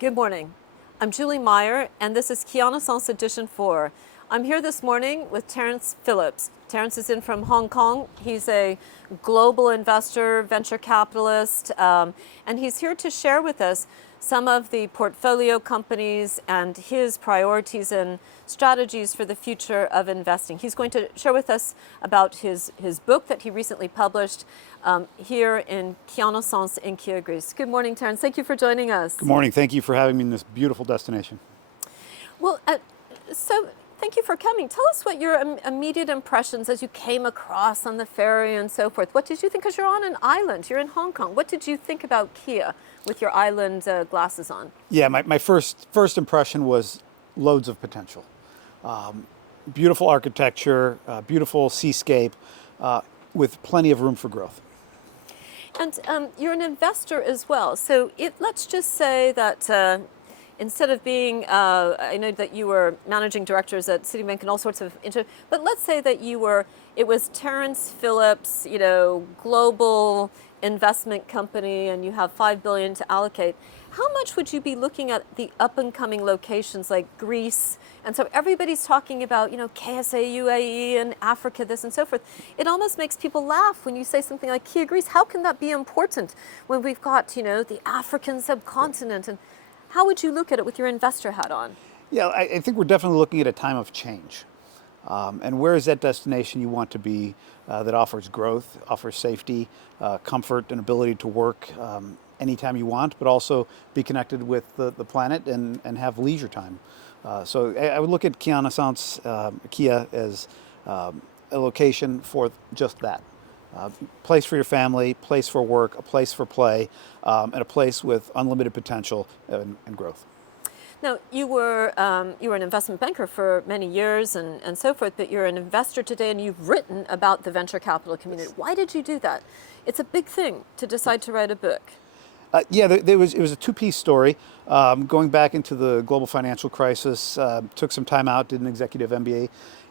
Good morning. I'm Julie Meyer, and this is Keanaissance Edition 4. I'm here this morning with Terrance Phillips. Terrance is in from Hong Kong. He's a global investor, venture capitalist, and he's here to share with us some of the portfolio companies and his priorities and strategies for the future of investing. He's going to share with us about his book that he recently published here in Keanaissance in Kiev, Greece. Good morning, Terrance. Thank you for joining us. Good morning. Thank you for having me in this beautiful destination. Well, so thank you for coming. Tell us what your immediate impressions as you came across on the ferry and so forth. What did you think? Because you're on an island. You're in Hong Kong. What did you think about Kia with your island glasses on? Yeah, my first impression was loads of potential. Beautiful architecture, beautiful seascape, with plenty of room for growth. And you're an investor as well. So let's just say that instead of being, I know that you were managing directors at Citibank and all sorts of, but let's say that it was Terrance Phillips, global investment company, and you have $5 billion to allocate. How much would you be looking at the up and coming locations like Greece? And so everybody's talking about, KSA, UAE, and Africa, this and so forth. It almost makes people laugh when you say something like Kia, Greece. How can that be important when we've got, the African subcontinent? And how would you look at it with your investor hat on? Yeah, I think we're definitely looking at a time of change. And where is that destination you want to be that offers growth, offers safety, comfort, and ability to work anytime you want, but also be connected with the planet and have leisure time. So I would look at Keanaissance, Kia, as a location for just that. Place for your family, place for work, a place for play, and a place with unlimited potential and growth. Now, you were an investment banker for many years and so forth, but you're an investor today and you've written about the venture capital community. Why did you do that? It's a big thing to decide to write a book. It was a two-piece story. Going back into the global financial crisis, took some time out, did an executive MBE,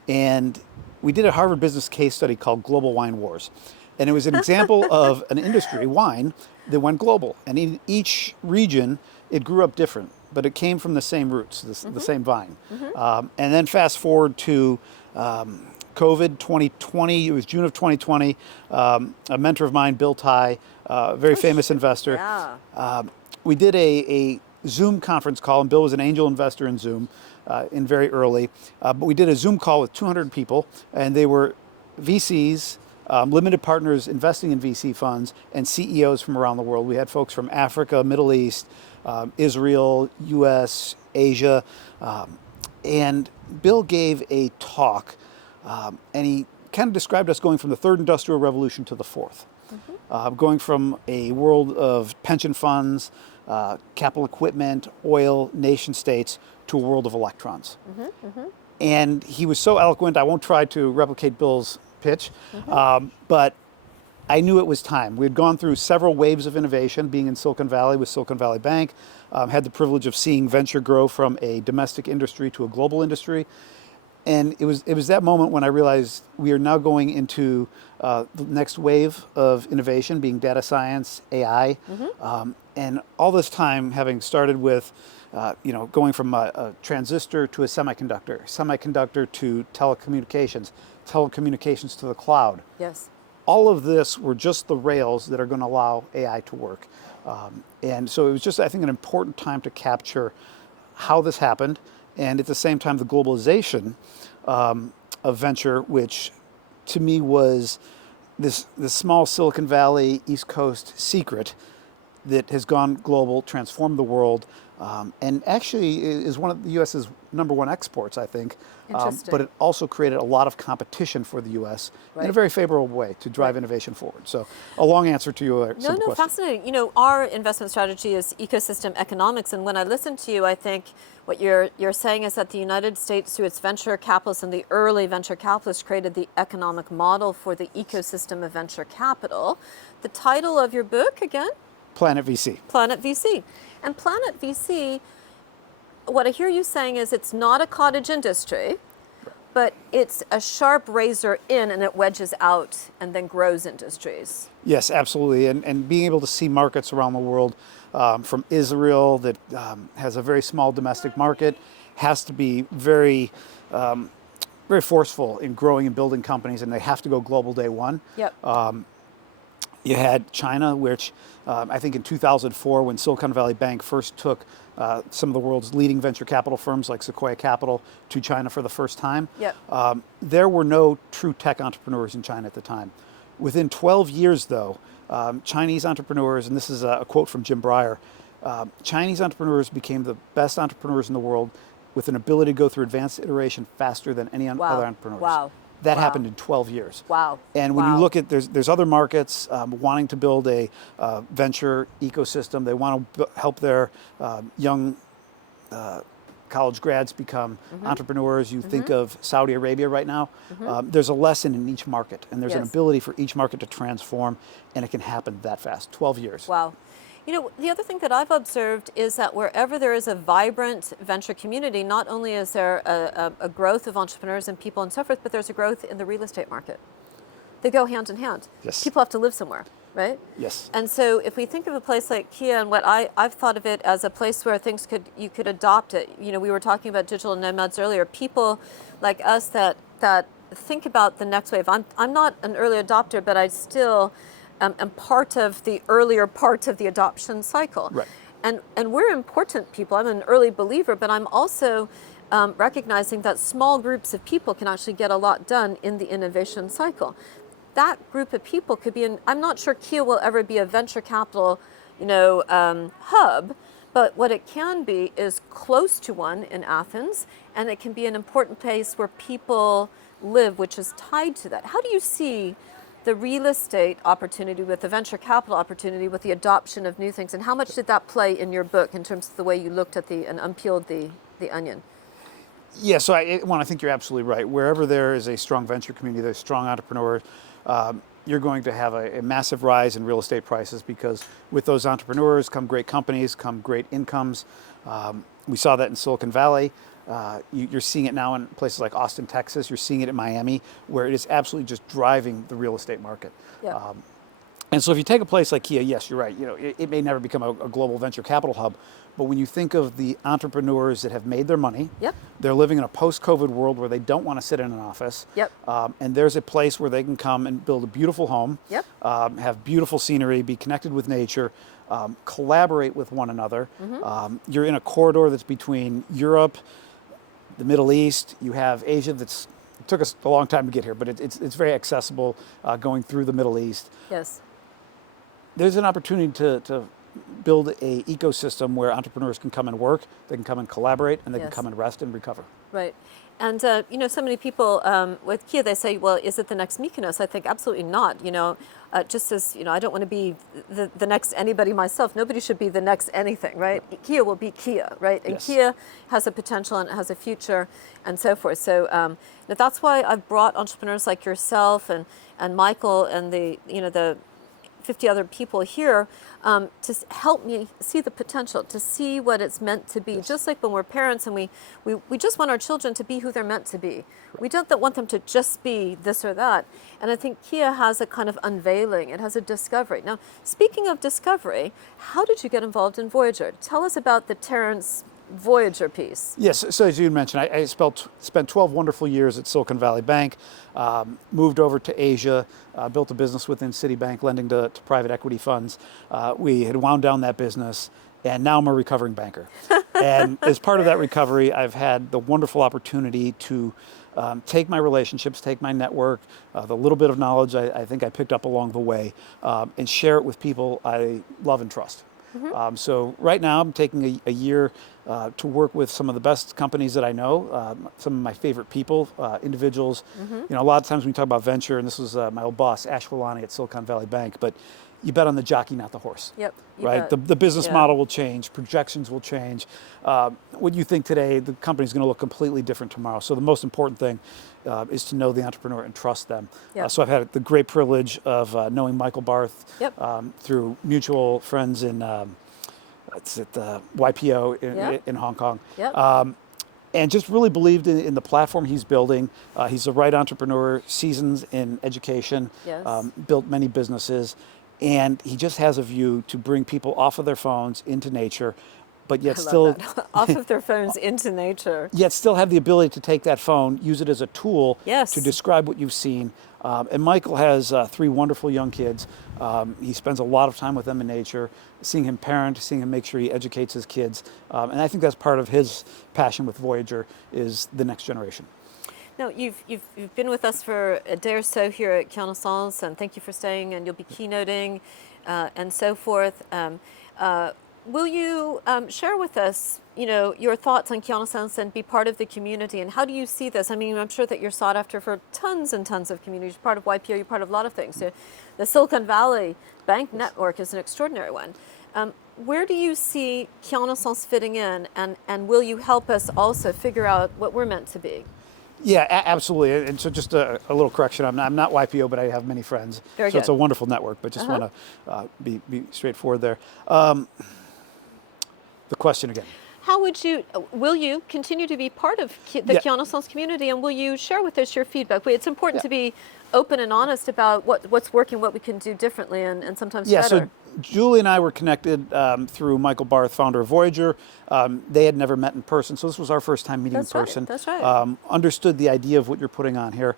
and we did a Harvard Business case study called Global Wine Wars. And it was an example of an industry, wine, that went global. And in each region, it grew up different, but it came from the same roots, the same vine. And then fast forward to COVID 2020, it was June of 2020. A mentor of mine, Bill Ty, a very famous investor. Yeah. We did a Zoom conference call, and Bill was an angel investor in Zoom in very early. But we did a Zoom call with 200 people, and they were VCs, limited partners investing in VC funds, and CEOs from around the world. We had folks from Africa, Middle East, Israel, US, Asia. And Bill gave a talk, and he kind of described us going from the third industrial revolution to the fourth. Going from a world of pension funds, capital equipment, oil, nation states, to a world of electrons. And he was so eloquent, I won't try to replicate Bill's pitch, but I knew it was time. We had gone through several waves of innovation, being in Silicon Valley with Silicon Valley Bank, had the privilege of seeing venture grow from a domestic industry to a global industry. And it was that moment when I realized we are now going into the next wave of innovation, being data science, AI, and all this time having started with, going from a transistor to a semiconductor to telecommunications to the cloud. Yes. All of this were just the rails that are going to allow AI to work. And so it was just, I think, an important time to capture how this happened, and at the same time, the globalization of venture, which to me was this small Silicon Valley, East Coast secret that has gone global, transformed the world, and actually is one of the U.S.'s number one exports, I think. But it also created a lot of competition for the U.S. in a very favorable way to drive innovation forward. So a long answer to your simple question. Fascinating. Our investment strategy is ecosystem economics, and when I listen to you, I think what you're saying is that the United States, through its venture capitalists and the early venture capitalists, created the economic model for the ecosystem of venture capital. The title of your book, again? Planet VC. Planet VC. And Planet VC, what I hear you saying is it's not a cottage industry, but but it's a sharp razor in and it wedges out and then grows industries. Yes, absolutely. And being able to see markets around the world, from Israel that has a very small domestic market, has to be very, very forceful in growing and building companies, and they have to go global day one. Yep. You had China, which I think in 2004, when Silicon Valley Bank first took some of the world's leading venture capital firms like Sequoia Capital to China for the first time, Yep. there were no true tech entrepreneurs in China at the time. Within 12 years, though, Chinese entrepreneurs, and this is a quote from Jim Breyer, Chinese entrepreneurs became the best entrepreneurs in the world with an ability to go through advanced iteration faster than any Wow. other entrepreneurs. Wow. That Wow. happened in 12 years. Wow. And when you Wow. look at, there's other markets wanting to build a venture ecosystem. They want to help their young college grads become entrepreneurs. You think of Saudi Arabia right now. There's a lesson in each market, and there's an Yes. ability for each market to transform, and it can happen that fast. 12 years. Wow. You know, the other thing that I've observed is that wherever there is a vibrant venture community, not only is there a growth of entrepreneurs and people and so forth, but there's a growth in the real estate market. They go hand in hand. Yes. People have to live somewhere, right? Yes. And so if we think of a place like Kia, and what I've thought of it as a place where you could adopt it. You know, we were talking about digital nomads earlier. People like us that think about the next wave. I'm not an early adopter, but I still am part of the earlier part of the adoption cycle. Right. And we're important people. I'm an early believer, but I'm also recognizing that small groups of people can actually get a lot done in the innovation cycle. That group of people could be I'm not sure Kia will ever be a venture capital, hub, but what it can be is close to one in Athens, and it can be an important place where people live, which is tied to that. How do you see the real estate opportunity with the venture capital opportunity with the adoption of new things, and how much did that play in your book in terms of the way you looked at and unpeeled the onion? Yeah, so I think you're absolutely right. Wherever there is a strong venture community, there's strong entrepreneurs, you're going to have a massive rise in real estate prices, because with those entrepreneurs come great companies, come great incomes. We saw that in Silicon Valley. You're seeing it now in places like Austin, Texas. You're seeing it in Miami, where it is absolutely just driving the real estate market. Yeah. And so if you take a place like Kia, yes, you're right. You know, it may never become a global venture capital hub, but when you think of the entrepreneurs that have made their money, Yep. they're living in a post-COVID world where they don't want to sit in an office. Yep. And there's a place where they can come and build a beautiful home, Yep. have beautiful scenery, be connected with nature, collaborate with one another. You're in a corridor that's between Europe, the Middle East. You have Asia. It took us a long time to get here, but it's very accessible going through the Middle East. Yes. There's an opportunity to build a ecosystem where entrepreneurs can come and work, they can come and collaborate, and they can Yes. come and rest and recover. Right. And, so many people with Kia, they say, well, is it the next Mykonos? I think absolutely not. Just as, I don't want to be the next anybody myself. Nobody should be the next anything, right? Kia will be Kia, right? And Yes. Kia has a potential and it has a future and so forth. So that's why I've brought entrepreneurs like yourself and Michael and the 50 other people here to help me see the potential, to see what it's meant to be. Yes. Just like when we're parents and we just want our children to be who they're meant to be. Right. We don't want them to just be this or that. And I think Kia has a kind of unveiling. It has a discovery. Now, speaking of discovery, how did you get involved in Voyager? Tell us about the Terrance Voyager piece. Yes, so as you mentioned, I spent 12 wonderful years at Silicon Valley Bank, moved over to Asia, built a business within Citibank, lending to private equity funds. We had wound down that business, and now I'm a recovering banker. And as part of that recovery, I've had the wonderful opportunity to take my relationships, take my network, the little bit of knowledge I think I picked up along the way, and share it with people I love and trust. So right now I'm taking a year to work with some of the best companies that I know, some of my favorite people, individuals. A lot of times when we talk about venture, and this was my old boss, Ash Wilani at Silicon Valley Bank, but you bet on the jockey, not the horse. Yep. Right? The business model will change, projections will change. What you think today, the company's going to look completely different tomorrow. So the most important thing is to know the entrepreneur and trust them. Yep. So I've had the great privilege of knowing Michael Barth through mutual friends in it's at YPO in Hong Kong. Yep. and just really believed in the platform he's building. He's the right entrepreneur, seasons in education, Yes. built many businesses, and he just has a view to bring people off of their phones into nature, but yet I still love that. Off of their phones into nature. yet still have the ability to take that phone, use it as a tool Yes. to describe what you've seen. And Michael has 3 wonderful young kids. He spends a lot of time with them in nature, seeing him parent, seeing him make sure he educates his kids. And I think that's part of his passion with Voyager is the next generation. Now, you've been with us for a day or so here at Keanaissance, and thank you for staying, and you'll be keynoting and so forth. Will you share with us, your thoughts on Keanaissance and be part of the community? And how do you see this? I mean, I'm sure that you're sought after for tons and tons of communities. You're part of YPO, you're part of a lot of things. So the Silicon Valley Bank network is an extraordinary one. Where do you see Keanaissance fitting in? And will you help us also figure out what we're meant to be? Yeah, absolutely. And so just a little correction, I'm not YPO, but I have many friends. Very so good. it's a wonderful network, but just want to be straightforward there. The question again. Will you continue to be part of the Yeah. Keanaissance community, and will you share with us your feedback? It's important to be open and honest about what's working, what we can do differently, and sometimes better. So Julie and I were connected through Michael Barth, founder of Voyager. They had never met in person, so this was our first time meeting That's in right, person. that's right. Understood the idea of what you're putting on here.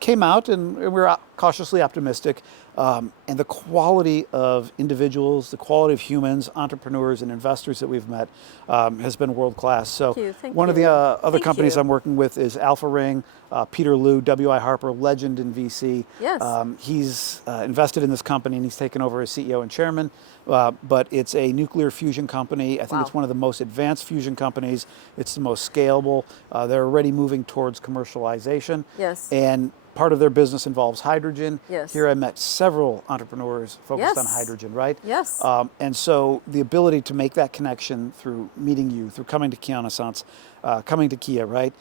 Came out, and we were cautiously optimistic. And the quality of individuals, the quality of humans, entrepreneurs, and investors that we've met has been world class. So Thank one of the you. other Thank companies you. I'm working with is Alpha Ring. Peter Liu, W.I. Harper, legend in VC. Yes. He's invested in this company, and he's taken over as CEO and chairman. But it's a nuclear fusion company. I think it's one of the most advanced fusion companies. It's the most scalable. They're already moving towards commercialization. Yes. And part of their business involves hydrogen. Yes. Here I met several entrepreneurs focused on Yes. hydrogen, right? Yes. And so the ability to make that connection through meeting you, through coming to Keanaissance, coming to Kia, right?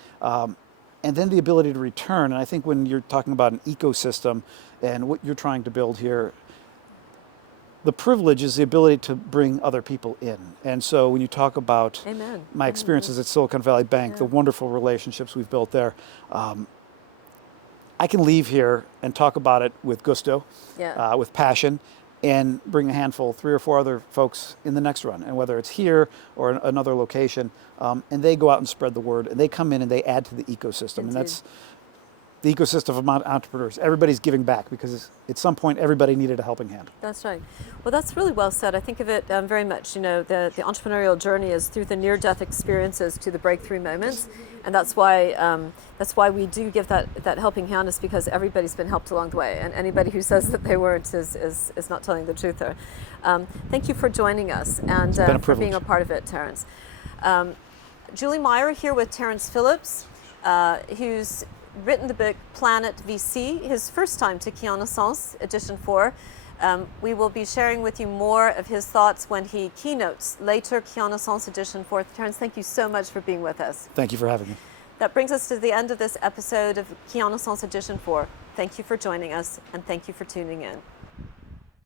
And then the ability to return. And I think when you're talking about an ecosystem and what you're trying to build here, the privilege is the ability to bring other people in. And so when you talk about Amen. my experiences at Silicon Valley Bank, the wonderful relationships we've built there, I can leave here and talk about it with gusto, with passion, and bring a handful, 3 or 4 other folks in the next run. And whether it's here or another location, and they go out and spread the word, and they come in and they add to the ecosystem. Indeed. And that's the ecosystem of entrepreneurs. Everybody's giving back because at some point everybody needed a helping hand. That's right. Well, that's really well said. I think of it very much, the entrepreneurial journey is through the near-death experiences to the breakthrough moments. And that's why we do give that helping hand, is because everybody's been helped along the way. And anybody who says that they weren't is not telling the truth there. Thank you for joining us and for being a part of it, Terrance. Julie Meyer here with Terrance Phillips, who's written the book Planet VC, his first time to Keanaissance, edition 4. We will be sharing with you more of his thoughts when he keynotes later, Keanaissance edition 4. Terrance, thank you so much for being with us. Thank you for having me. That brings us to the end of this episode of Keanaissance edition 4. Thank you for joining us, and thank you for tuning in.